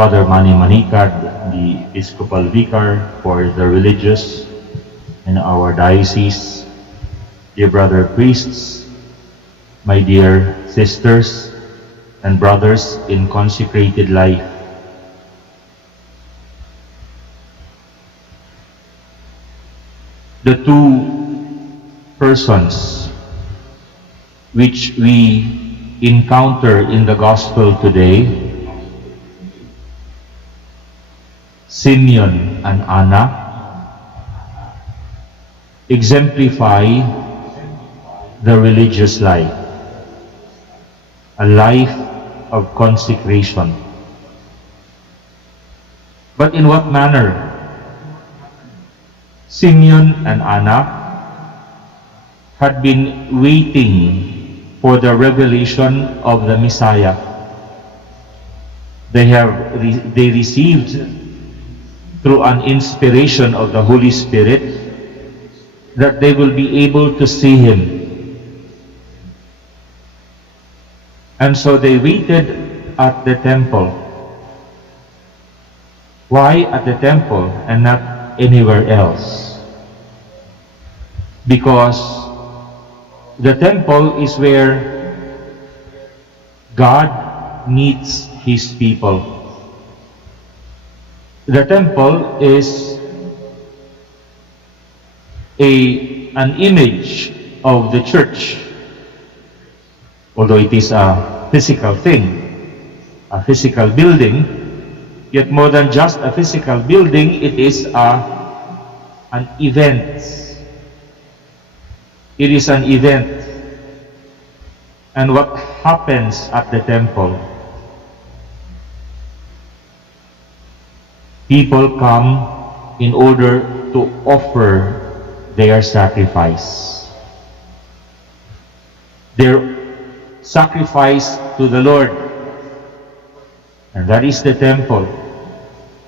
Father Manny Manicad, the Episcopal Vicar for the religious in our diocese, dear brother priests, my dear sisters and brothers in consecrated life. The two persons which we encounter in the Gospel today, Simeon and Anna, exemplify the religious life, a life of consecration. But in what manner? Simeon and Anna had been waiting for the revelation of the Messiah. They received through an inspiration of the Holy Spirit that they will be able to see Him. And so they waited at the temple. Why at the temple and not anywhere else? Because the temple is where God meets His people. The temple is an image of the church, although it is a physical thing, a physical building. Yet more than just a physical building, it is an event. It is an event. And what happens at the temple? People come in order to offer their sacrifice. Their sacrifice to the Lord. And that is the temple.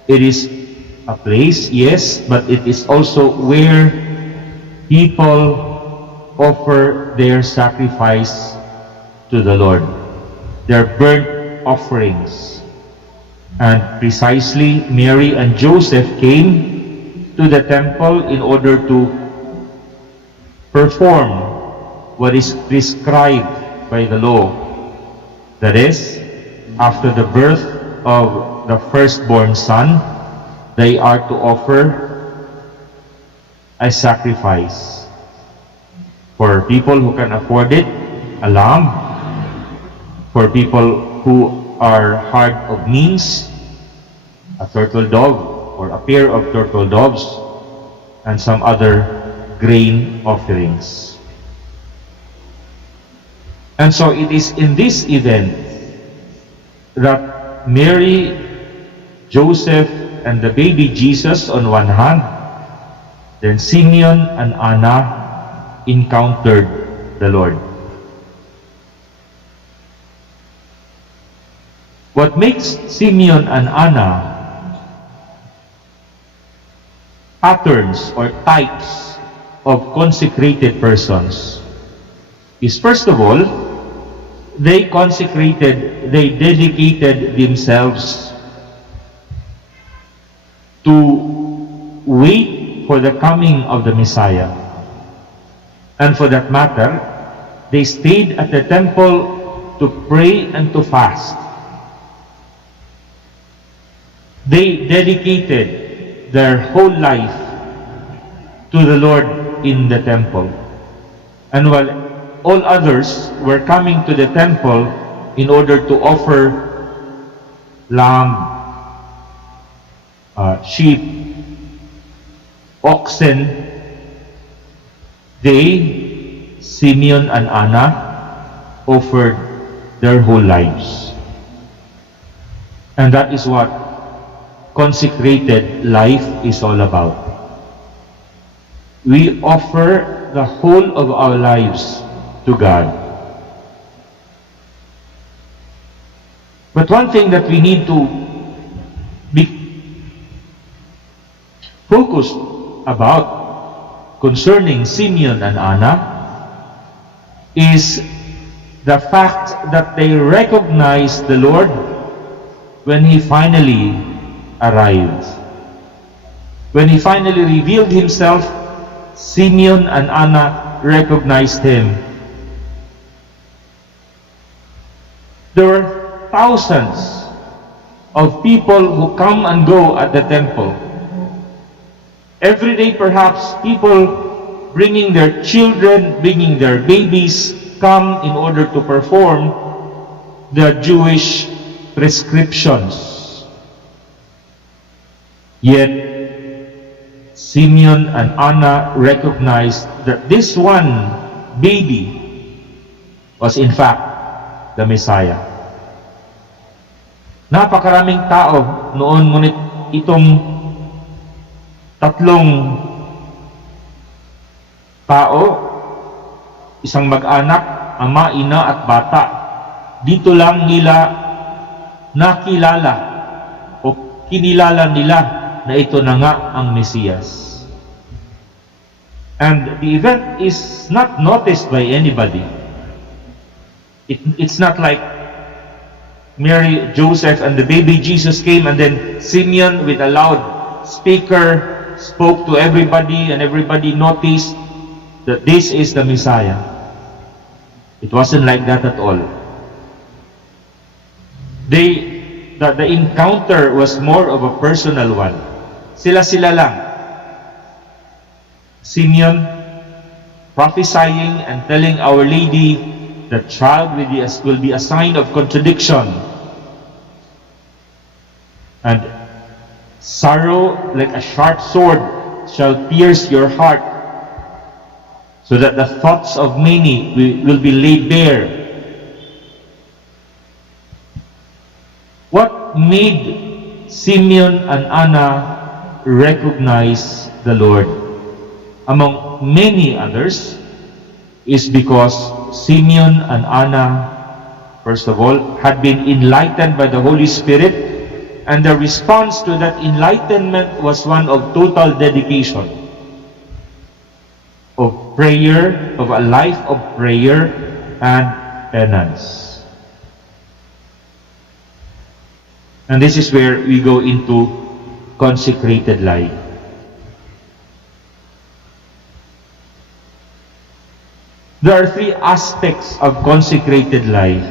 It is a place, yes, but it is also where people offer their sacrifice to the Lord, their burnt offerings. And precisely Mary and Joseph came to the temple in order to perform what is prescribed by the law. That is, after the birth of the firstborn son, they are to offer a sacrifice. For people who can afford it, a lamb. For people who are hard of means, a turtle dove or a pair of turtle doves, and some other grain offerings. And so it is in this event that Mary, Joseph, and the baby Jesus on one hand, then Simeon and Anna encountered the Lord. What makes Simeon and Anna patterns or types of consecrated persons is, first of all, they dedicated themselves to wait for the coming of the Messiah. And for that matter, they stayed at the temple to pray and to fast. They dedicated their whole life to the Lord in the temple. And while all others were coming to the temple in order to offer lamb, sheep, oxen, they, Simeon and Anna, offered their whole lives. And that is what consecrated life is all about. We offer the whole of our lives to God. But one thing that we need to be focused about concerning Simeon and Anna is the fact that they recognize the Lord when he finally arrived. When he finally revealed himself, Simeon and Anna recognized him. There were thousands of people who come and go at the temple. Every day, perhaps, people bringing their children, bringing their babies, come in order to perform the Jewish prescriptions. Yet, Simeon and Anna recognized that this one baby was in fact the Messiah. Napakaraming tao noon, ngunit itong tatlong tao, isang mag-anak, ama, ina at bata, dito lang nila nakilala o kinilala nila na ito na nga ang Mesiyas. And the event is not noticed by anybody. It's not like Mary, Joseph, and the baby Jesus came, and then Simeon with a loud speaker spoke to everybody, and everybody noticed that this is the Messiah. It wasn't like that at all. The encounter was more of a personal one. Sila-sila lang. Simeon prophesying and telling Our Lady the child will be a sign of contradiction. And sorrow like a sharp sword shall pierce your heart, so that the thoughts of many will be laid bare. What made Simeon and Anna recognize the Lord among many others is because Simeon and Anna, first of all, had been enlightened by the Holy Spirit, and the response to that enlightenment was one of total dedication, of prayer, of a life of prayer and penance. And this is where we go into consecrated life. There are three aspects of consecrated life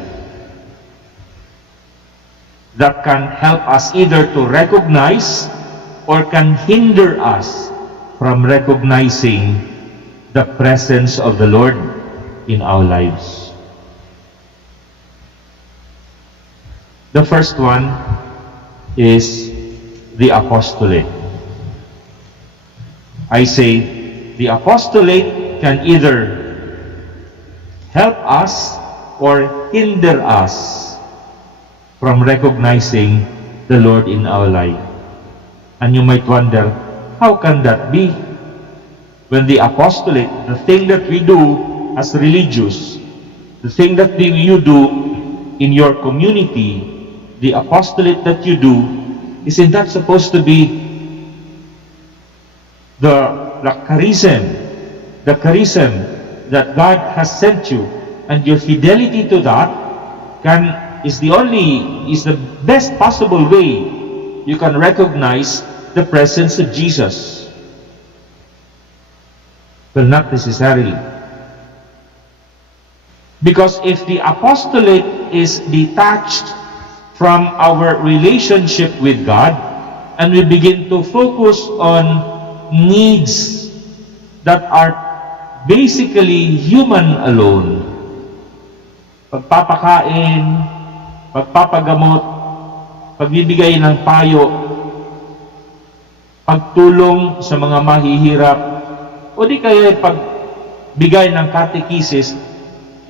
that can help us either to recognize or can hinder us from recognizing the presence of the Lord in our lives. The first one is the apostolate. I say the apostolate can either help us or hinder us from recognizing the Lord in our life. And you might wonder, how can that be? When the apostolate, the thing that we do as religious, the thing that you do in your community, the apostolate that you do, isn't that supposed to be the charism that God has sent you, and your fidelity to that is the best possible way you can recognize the presence of Jesus? Well, not necessarily. Because if the apostolate is detached from our relationship with God, and we begin to focus on needs that are basically human alone, pagpapakain, pagpapagamot, pagbibigay ng payo, pagtulong sa mga mahihirap, o di kaya pagbigay ng catechesis,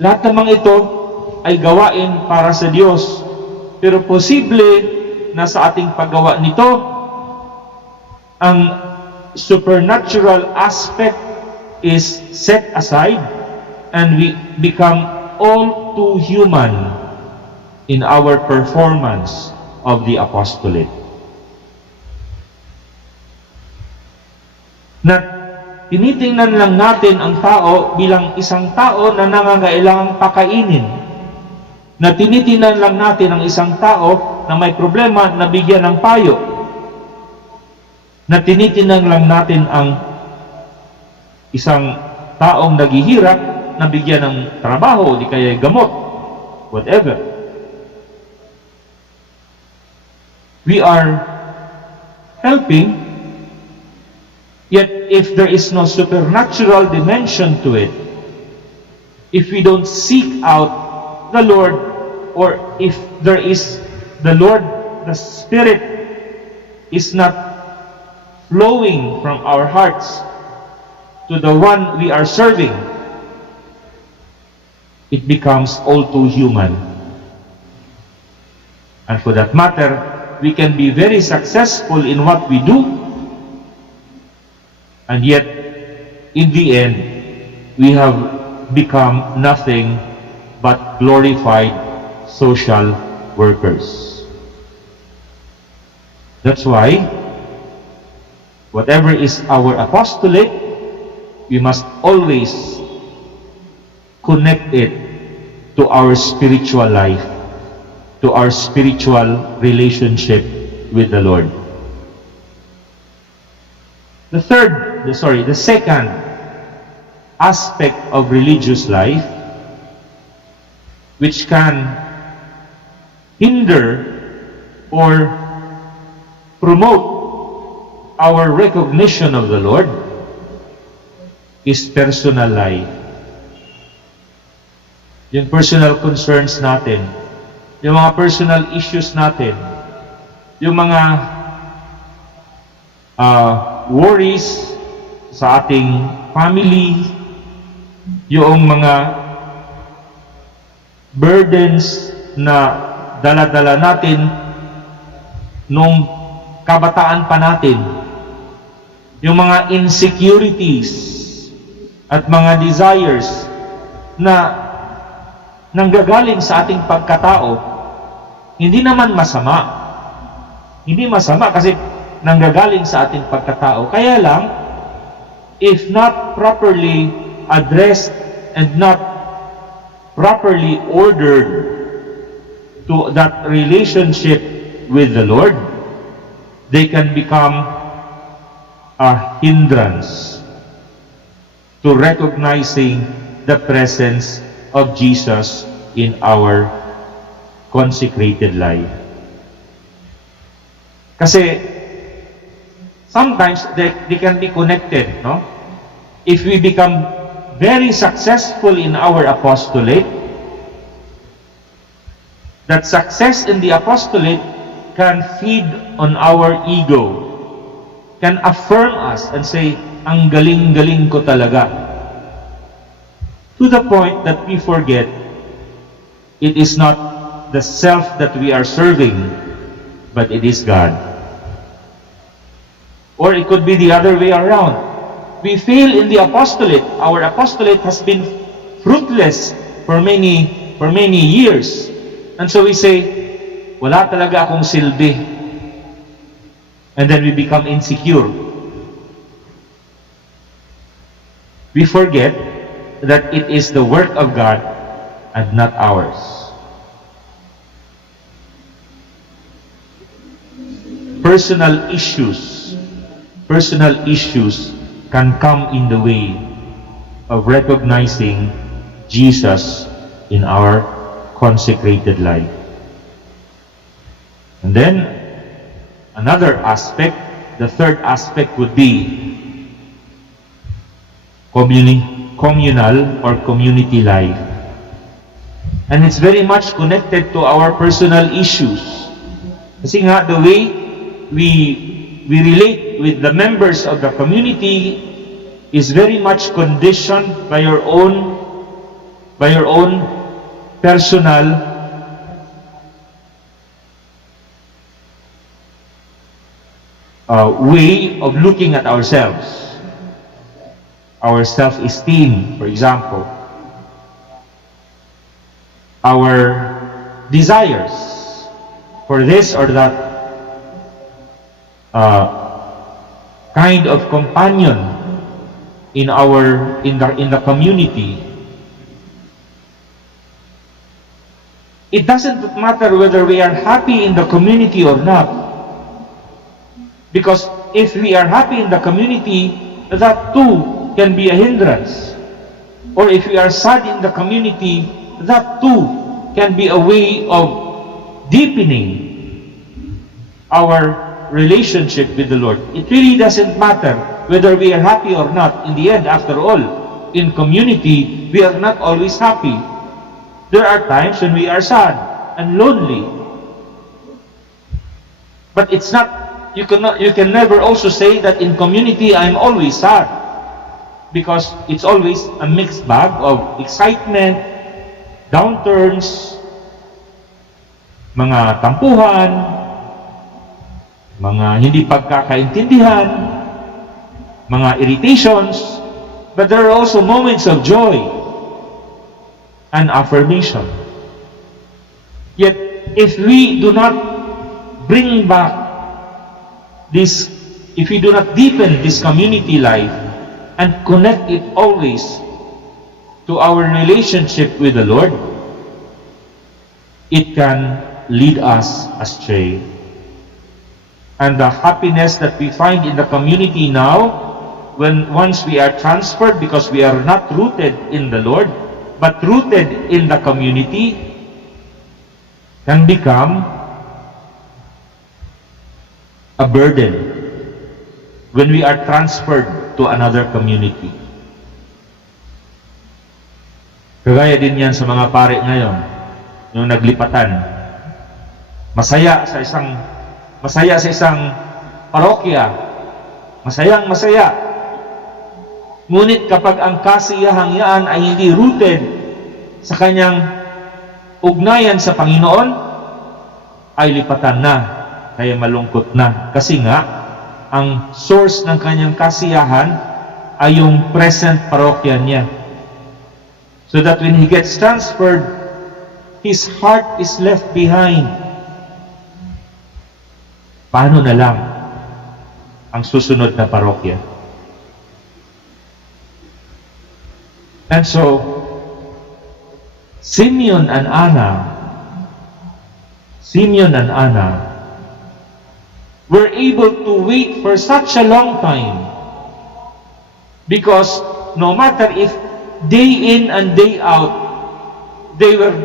lahat namang ito ay gawain para sa Diyos. Pero posible na sa ating paggawa nito, ang supernatural aspect is set aside, and we become all too human in our performance of the apostolate. Na tinitingnan lang natin ang tao bilang isang tao na nangangailangang pakainin. Na tinitingnan lang natin ang isang tao na may problema, nabigyan ng payo. Na tinitinang lang natin ang isang taong naghihirap, nabigyan ng trabaho, di kaya gamot, whatever. We are helping, yet if there is no supernatural dimension to it, if we don't seek out the Lord, or if there is the Lord, the Spirit is not flowing from our hearts to the one we are serving, it becomes all too human. And for that matter, we can be very successful in what we do, and yet, in the end, we have become nothing but glorified social workers. That's why, whatever is our apostolate, we must always connect it to our spiritual life, to our spiritual relationship with the Lord. The second aspect of religious life, which can hinder or promote our recognition of the Lord, is personal life. Yung personal concerns natin, yung mga personal issues natin, yung mga worries sa ating family, yung mga burdens na dala-dala natin nung kabataan pa natin, yung mga insecurities at mga desires na nanggagaling sa ating pagkatao, hindi naman masama. Hindi masama kasi nanggagaling sa ating pagkatao. Kaya lang, if not properly addressed and not properly ordered to that relationship with the Lord, they can become a hindrance to recognizing the presence of Jesus in our consecrated life. Kasi sometimes they can be connected, no? If we become very successful in our apostolate, that success in the apostolate can feed on our ego, can affirm us and say, ang galing-galing ko talaga. To the point that we forget it is not the self that we are serving, but it is God. Or it could be the other way around. We fail in the apostolate. Our apostolate has been fruitless for many years. And so we say, wala talaga akong silbi. And then we become insecure. We forget that it is the work of God and not ours. Personal issues can come in the way of recognizing Jesus in our consecrated life. And then, another aspect, the third aspect would be communal or community life. And it's very much connected to our personal issues. Kasi nga, the way we relate with the members of the community is very much conditioned by your own personal way of looking at ourselves. Our self-esteem, for example, our desires for this or that kind of companion in the community. It doesn't matter whether we are happy in the community or not. Because if we are happy in the community, that too can be a hindrance. Or if we are sad in the community, that too can be a way of deepening our relationship with the Lord. It really doesn't matter whether we are happy or not. In the end, after all, in community, we are not always happy. There are times when we are sad and lonely. But it's not, you can never also say that in community I'm always sad. Because it's always a mixed bag of excitement, downturns, mga tampuhan, mga hindi pagkakaintindihan, mga irritations, but there are also moments of joy and affirmation. Yet, if we do not bring back this, if we do not deepen this community life and connect it always to our relationship with the Lord, it can lead us astray. And the happiness that we find in the community now, once we are transferred, because we are not rooted in the Lord, but rooted in the community, can become a burden when we are transferred to another community. Kagaya din yan sa mga pare ngayon, yung naglipatan. Masaya sa isang parokya. Masayang-masaya. Ngunit kapag ang kasiyahang yan ay hindi rooted sa kanyang ugnayan sa Panginoon, ay lipatan na, kaya malungkot na. Kasi nga, ang source ng kanyang kasiyahan ay yung present parokya niya. So that when he gets transferred, his heart is left behind. Paano na lang ang susunod na parokya? And so, Simeon and Anna were able to wait for such a long time, because no matter if day in and day out they were,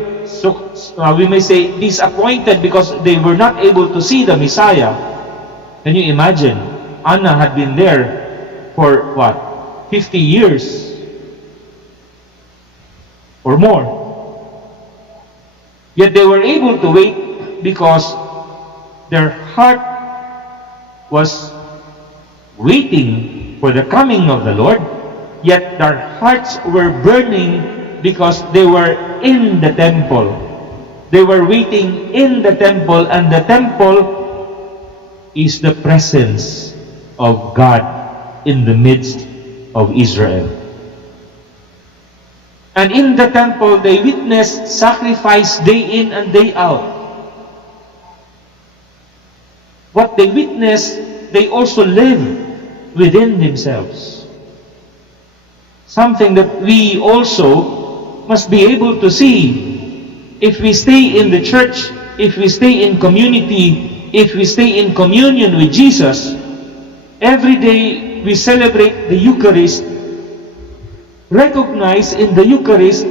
we may say, disappointed because they were not able to see the Messiah. Can you imagine? Anna had been there for what? 50 years or more. Yet they were able to wait because their heart was waiting for the coming of the Lord, yet their hearts were burning because they were in the temple. They were waiting in the temple, and the temple is the presence of God in the midst of Israel. And in the temple, they witnessed sacrifice day in and day out. What they witnessed, they also live within themselves. Something that we also must be able to see. If we stay in the church, if we stay in community, if we stay in communion with Jesus, every day we celebrate the Eucharist, recognize in the Eucharist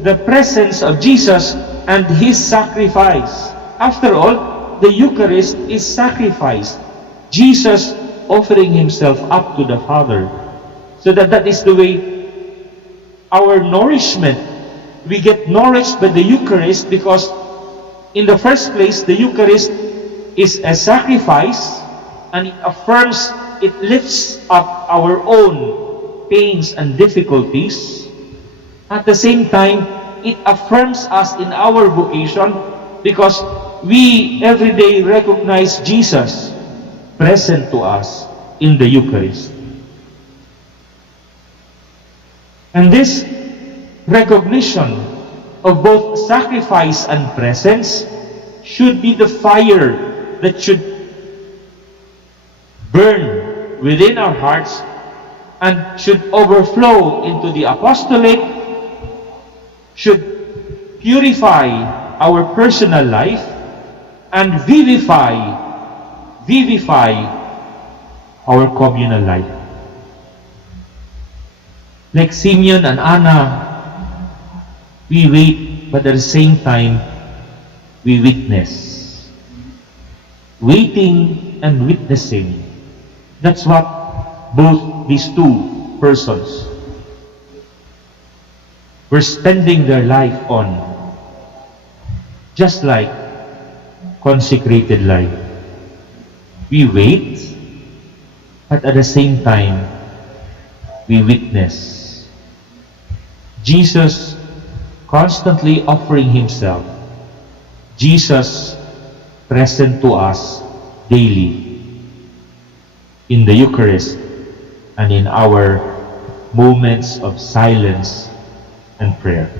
the presence of Jesus and His sacrifice. After all, the Eucharist is sacrifice. Jesus offering Himself up to the Father. So that is the way our nourishment, we get nourished by the Eucharist, because in the first place, the Eucharist is a sacrifice, and it affirms, it lifts up our own pains and difficulties. At the same time, it affirms us in our vocation, because we every day recognize Jesus present to us in the Eucharist. And this recognition of both sacrifice and presence should be the fire that should burn within our hearts and should overflow into the apostolate, should purify our personal life and vivify our communal life. Like Simeon and Anna, we wait, but at the same time, we witness. Waiting and witnessing. That's what both these two persons were spending their life on. Just like consecrated life. We wait, but at the same time, we witness. Jesus constantly offering himself. Jesus present to us daily in the Eucharist and in our moments of silence and prayer.